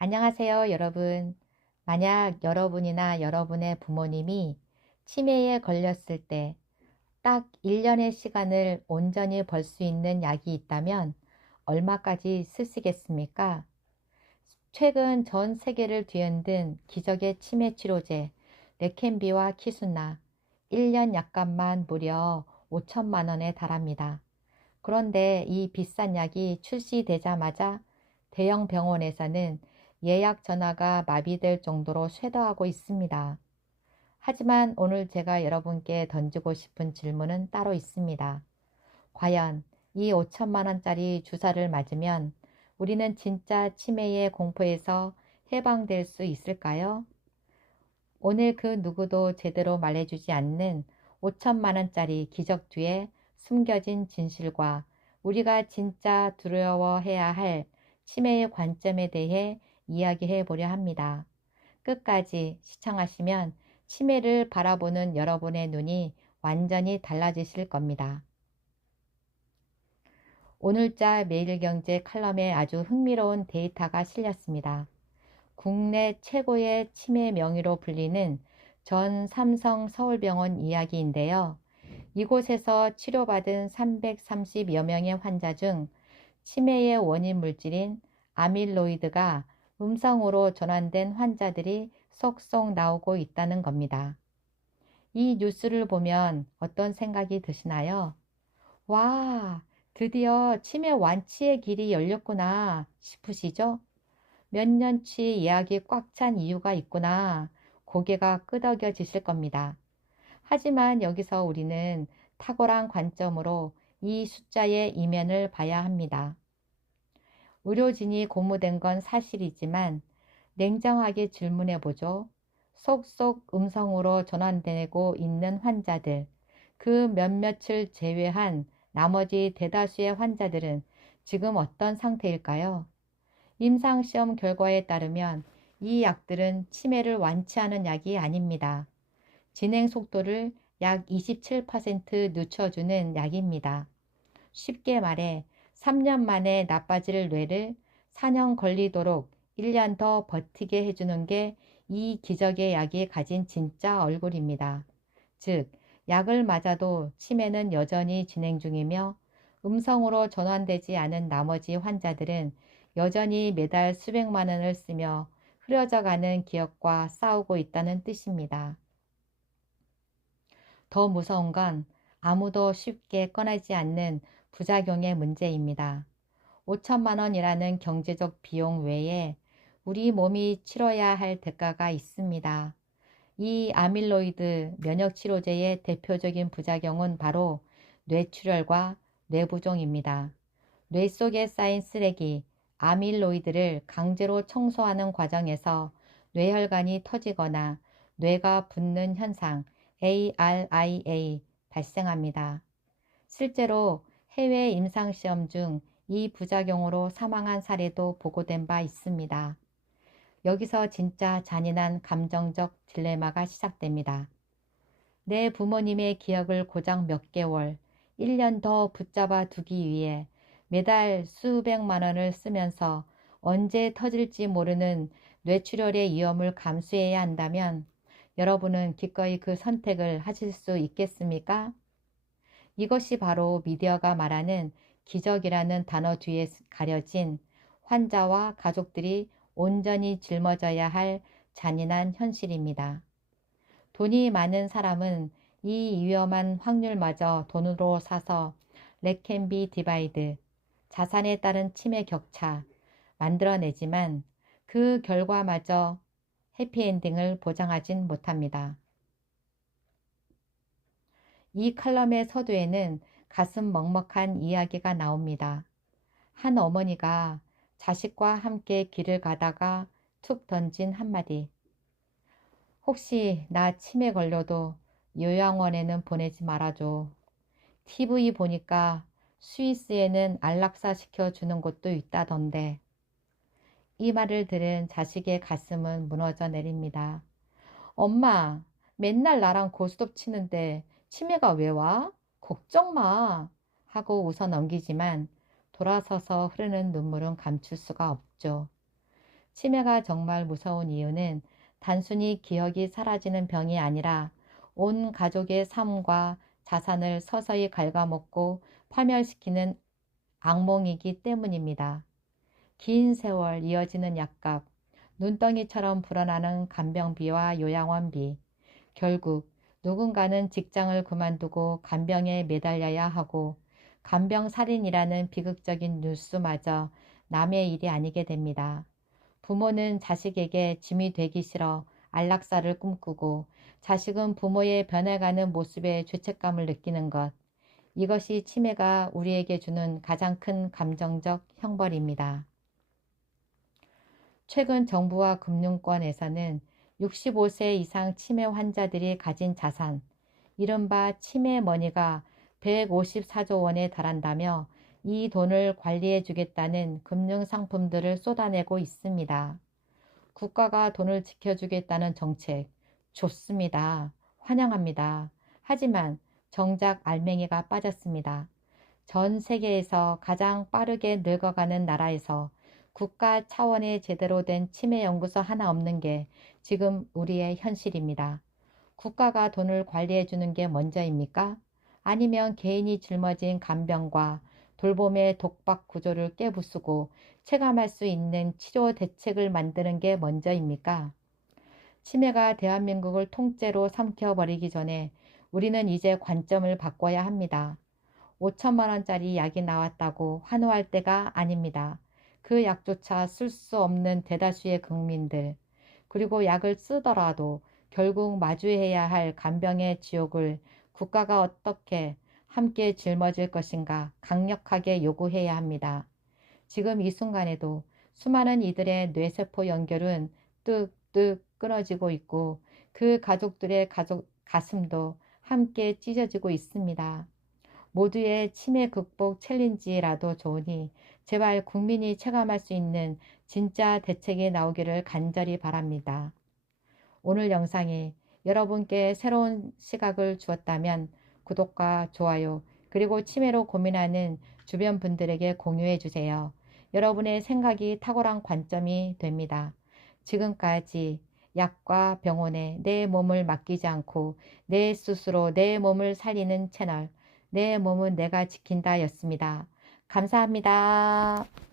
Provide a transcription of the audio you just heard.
안녕하세요, 여러분. 만약 여러분이나 여러분의 부모님이 치매에 걸렸을 때 딱 1년의 시간을 온전히 벌 수 있는 약이 있다면 얼마까지 쓰시겠습니까? 최근 전 세계를 뒤흔든 기적의 치매 치료제 레켄비와 키수나 1년 약값만 무려 5천만 원에 달합니다. 그런데 이 비싼 약이 출시되자마자 대형 병원에서는 예약 전화가 마비될 정도로 쇄도하고 있습니다. 하지만 오늘 제가 여러분께 던지고 싶은 질문은 따로 있습니다. 과연 이 5천만 원짜리 주사를 맞으면 우리는 진짜 치매의 공포에서 해방될 수 있을까요? 오늘 그 누구도 제대로 말해주지 않는 5천만 원짜리 기적 뒤에 숨겨진 진실과 우리가 진짜 두려워해야 할 치매의 관점에 대해 이야기해 보려 합니다. 끝까지 시청하시면 치매를 바라보는 여러분의 눈이 완전히 달라지실 겁니다. 오늘자 매일경제 칼럼에 아주 흥미로운 데이터가 실렸습니다. 국내 최고의 치매 명의로 불리는 전 삼성 서울병원 이야기인데요. 이곳에서 치료받은 330여 명의 환자 중 치매의 원인 물질인 아밀로이드가 음성으로 전환된 환자들이 속속 나오고 있다는 겁니다. 이 뉴스를 보면 어떤 생각이 드시나요? 와, 드디어 치매 완치의 길이 열렸구나 싶으시죠? 몇 년치 예약이 꽉 찬 이유가 있구나. 고개가 끄덕여지실 겁니다. 하지만 여기서 우리는 탁월한 관점으로 이 숫자의 이면을 봐야 합니다. 의료진이 고무된 건 사실이지만 냉정하게 질문해 보죠. 속속 음성으로 전환되고 있는 환자들, 그 몇몇을 제외한 나머지 대다수의 환자들은 지금 어떤 상태일까요? 임상시험 결과에 따르면 이 약들은 치매를 완치하는 약이 아닙니다. 진행 속도를 약 27% 늦춰주는 약입니다. 쉽게 말해 3년 만에 나빠질 뇌를 4년 걸리도록 1년 더 버티게 해주는 게 이 기적의 약이 가진 진짜 얼굴입니다. 즉, 약을 맞아도 치매는 여전히 진행 중이며 음성으로 전환되지 않은 나머지 환자들은 여전히 매달 수백만 원을 쓰며 흐려져가는 기억과 싸우고 있다는 뜻입니다. 더 무서운 건 아무도 쉽게 꺼내지 않는 부작용의 문제입니다. 5천만 원이라는 경제적 비용 외에 우리 몸이 치러야 할 대가가 있습니다. 이 아밀로이드 면역치료제의 대표적인 부작용은 바로 뇌출혈과 뇌부종입니다. 뇌 속에 쌓인 쓰레기, 아밀로이드를 강제로 청소하는 과정에서 뇌혈관이 터지거나 뇌가 붓는 현상, ARIA 발생합니다. 실제로 해외 임상시험 중 이 부작용으로 사망한 사례도 보고된 바 있습니다. 여기서 진짜 잔인한 감정적 딜레마가 시작됩니다. 내 부모님의 기억을 고작 몇 개월, 1년 더 붙잡아 두기 위해 매달 수백만 원을 쓰면서 언제 터질지 모르는 뇌출혈의 위험을 감수해야 한다면 여러분은 기꺼이 그 선택을 하실 수 있겠습니까? 이것이 바로 미디어가 말하는 기적이라는 단어 뒤에 가려진 환자와 가족들이 온전히 짊어져야 할 잔인한 현실입니다. 돈이 많은 사람은 이 위험한 확률마저 돈으로 사서 렉캔비 디바이드, 자산에 따른 치매 격차 만들어내지만 그 결과마저 해피엔딩을 보장하진 못합니다. 이 칼럼의 서두에는 가슴 먹먹한 이야기가 나옵니다. 한 어머니가 자식과 함께 길을 가다가 툭 던진 한마디. 혹시 나 치매 걸려도 요양원에는 보내지 말아줘. TV 보니까 스위스에는 안락사 시켜주는 곳도 있다던데. 이 말을 들은 자식의 가슴은 무너져 내립니다. 엄마, 맨날 나랑 고스톱 치는데 치매가 왜 와? 걱정 마. 하고 웃어 넘기지만 돌아서서 흐르는 눈물은 감출 수가 없죠. 치매가 정말 무서운 이유는 단순히 기억이 사라지는 병이 아니라 온 가족의 삶과 자산을 서서히 갉아먹고 파멸시키는 악몽이기 때문입니다. 긴 세월 이어지는 약값, 눈덩이처럼 불어나는 간병비와 요양원비, 결국 누군가는 직장을 그만두고 간병에 매달려야 하고 간병살인이라는 비극적인 뉴스마저 남의 일이 아니게 됩니다. 부모는 자식에게 짐이 되기 싫어 안락사를 꿈꾸고 자식은 부모의 변해가는 모습에 죄책감을 느끼는 것. 이것이 치매가 우리에게 주는 가장 큰 감정적 형벌입니다. 최근 정부와 금융권에서는 65세 이상 치매 환자들이 가진 자산, 이른바 치매머니가 154조 원에 달한다며 이 돈을 관리해 주겠다는 금융상품들을 쏟아내고 있습니다. 국가가 돈을 지켜주겠다는 정책, 좋습니다. 환영합니다. 하지만 정작 알맹이가 빠졌습니다. 전 세계에서 가장 빠르게 늙어가는 나라에서 국가 차원의 제대로 된 치매 연구소 하나 없는 게 지금 우리의 현실입니다. 국가가 돈을 관리해 주는 게 먼저입니까? 아니면 개인이 짊어진 간병과 돌봄의 독박 구조를 깨부수고 체감할 수 있는 치료 대책을 만드는 게 먼저입니까? 치매가 대한민국을 통째로 삼켜버리기 전에 우리는 이제 관점을 바꿔야 합니다. 5천만 원짜리 약이 나왔다고 환호할 때가 아닙니다. 그 약조차 쓸 수 없는 대다수의 국민들, 그리고 약을 쓰더라도 결국 마주해야 할 간병의 지옥을 국가가 어떻게 함께 짊어질 것인가 강력하게 요구해야 합니다. 지금 이 순간에도 수많은 이들의 뇌세포 연결은 뚝뚝 끊어지고 있고 그 가족들의 가슴도 함께 찢어지고 있습니다. 모두의 치매 극복 챌린지라도 좋으니 제발 국민이 체감할 수 있는 진짜 대책이 나오기를 간절히 바랍니다. 오늘 영상이 여러분께 새로운 시각을 주었다면 구독과 좋아요, 그리고 치매로 고민하는 주변 분들에게 공유해 주세요. 여러분의 생각이 탁월한 관점이 됩니다. 지금까지 약과 병원에 내 몸을 맡기지 않고 내 스스로 내 몸을 살리는 채널, 내 몸은 내가 지킨다 였습니다. 감사합니다.